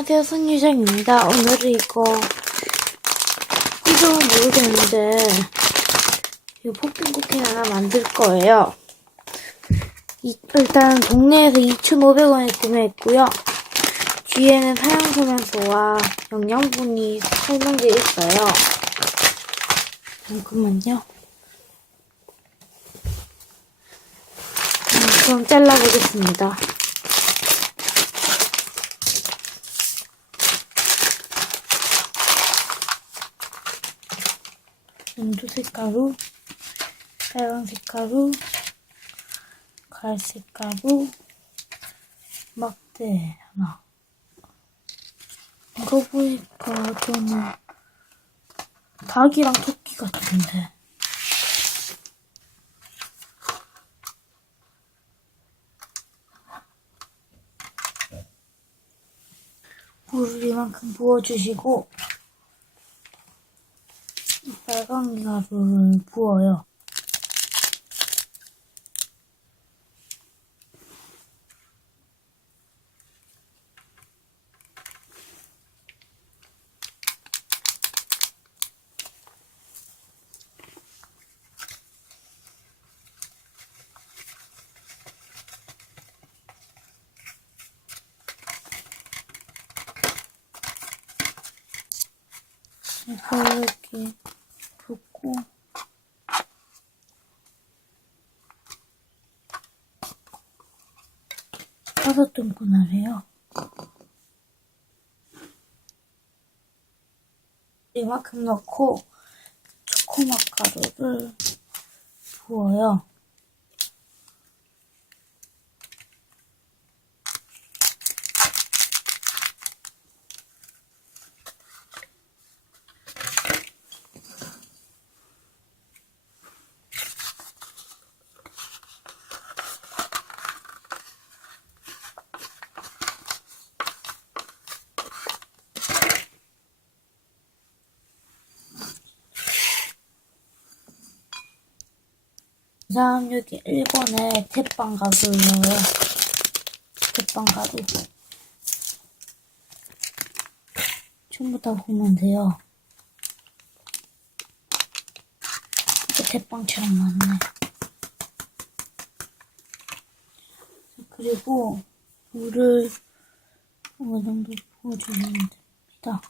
안녕하세요, 손유정입니다. 오늘은 이거, 이름은 모르겠는데, 이 포핀 쿠키 하나 만들 거예요. 이- 일단 동네에서 2,500원에 구매했고요. 뒤에는 사용설명서와 영양분이 설명되어 있어요. 잠깐만요. 음, 그럼 잘라보겠습니다. 연두색 가루, 빨간색 가루, 갈색 가루, 막대 하나. 이거 보니까 저는 닭이랑 토끼 같은데. 물을 이만큼 부어주시고 빨간 가루를 부어요. 이렇게 붓고 다섯 등분을 해요. 이만큼 넣고 초코맛 가루를 부어요. 그 다음 여기 1번에 대빵 넣어요. 대빵 가루. 전부 다 보면 돼요. 이게 대빵처럼 나네. 그리고 물을 어느 정도 부어주면 됩니다.